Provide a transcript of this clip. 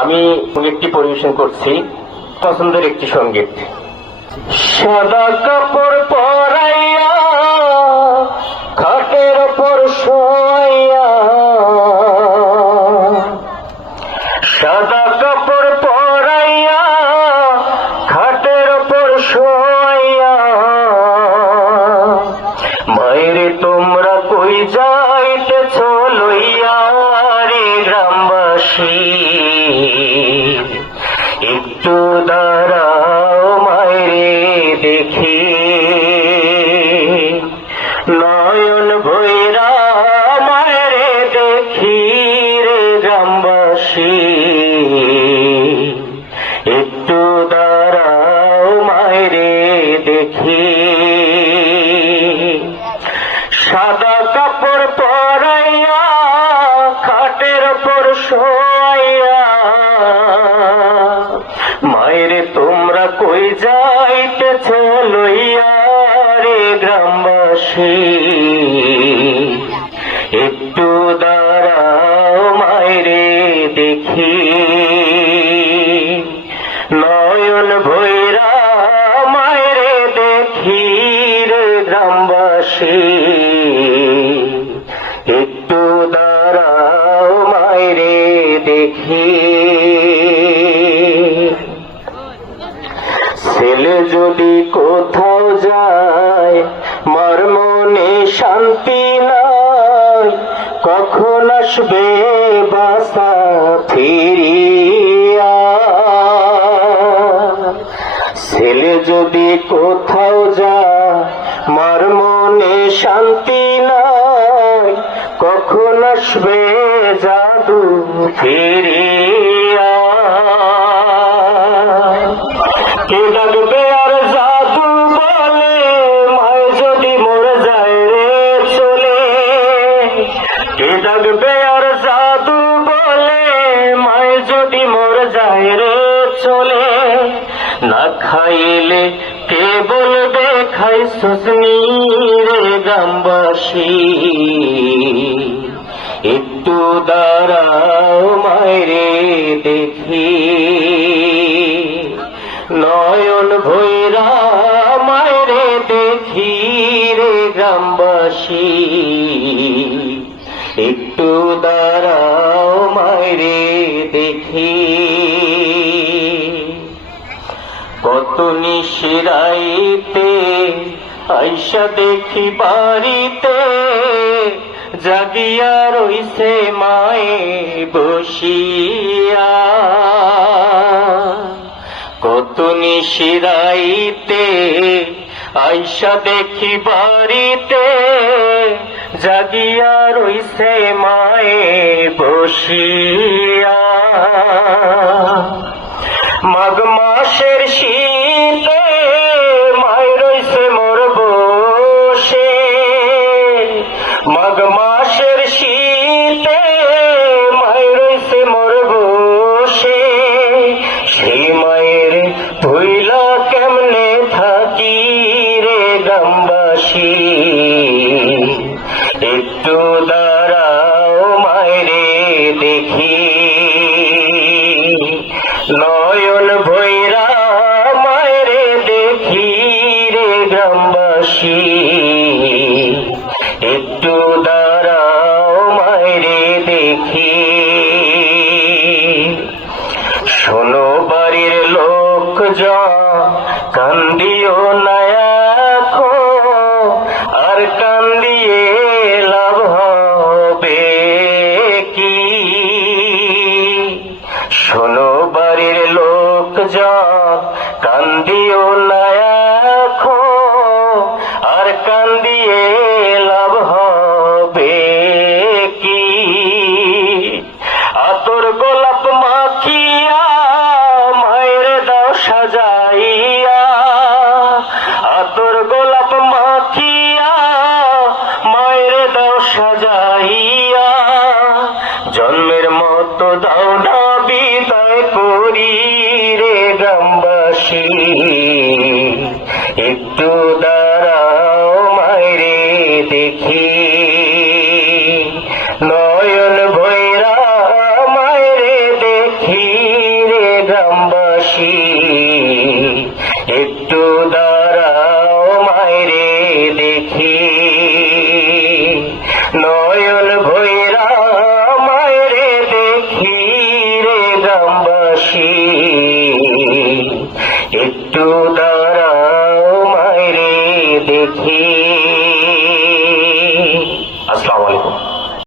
আমি সঙ্গীতটি পরিবেশন করছি, পছন্দের একটি সংগীত। সাদা কাপড় পরাইয়া, খাটের ওপর শোয়াইয়া। সাদা কাপড় পরাইয়া, খাটের ওপর শোয়াইয়া। মায়েরে তোমরা কই যাইতেছ লইয়া রে গ্রামবাসী? সাদা কাপড় পরাইয়া, খাটের ওপর শোয়াইয়া, মায়েরে, তোমরা কই যাইতেছ লইয়া রে গ্রামবাসী? একটু দাঁড়াও মায়ের, দেখি গ্রামবাসী, একটু দাঁড়াও মায়েরে দেখি। ছেলে যদি কোথাও যায়, মার মনে শান্তি নাই, কখন আসবে বাসা ফিরিয়া? ছেলে যদি কোথাও মনে শান্তি নাই, কখন আসবে জাদু ফিরিয়া? কে ডাকবে আর জাদু বলে, মায় যদি মরে যায় রে চলে? কে ডাকবে আর জাদু বলে, মায় যদি মরে যায় রে চলে? না খাইলে কে বলবে খাই সুসনি রে গ্রামবাসী? একটু দাঁড়াও মায়েরে দেখি। নয়ন ভৈরা মায়েরে দেখি রে গ্রামবাসী। একটু দাঁড়াও মায়েরে দেখি। কত শিরাইতে আইসা দেখি বাড়িতে, জাগিয়া রইছে মায়ে বসিয়া। কত নিশিরাইতে, আইসা দেখি বাড়িতে, জাগিয়া রইছে মায়ে বসিয়া। মাঘ মাসের শীতে মাঘ মাসের শীতে রইছে মোর বসে সেই মায়ের ভুইলা কেমনে থাকি রে গ্রামবাসী? একটু দাঁড়াও মায়েরে দেখি নয়ন যা কান্দিও নায়াখো আর কান্দিয়ে লাভ হবে কি? শোনো বাড়ির লোক যা কান্দিও নায়াখো আসি একটু দাঁড়াও মায়রে দেখি। নয়ন ভৈরা মায়রে দেখি রে গ্রাম গ্রামবাসী। একটু দাঁড়াও মায়রে দেখি। to the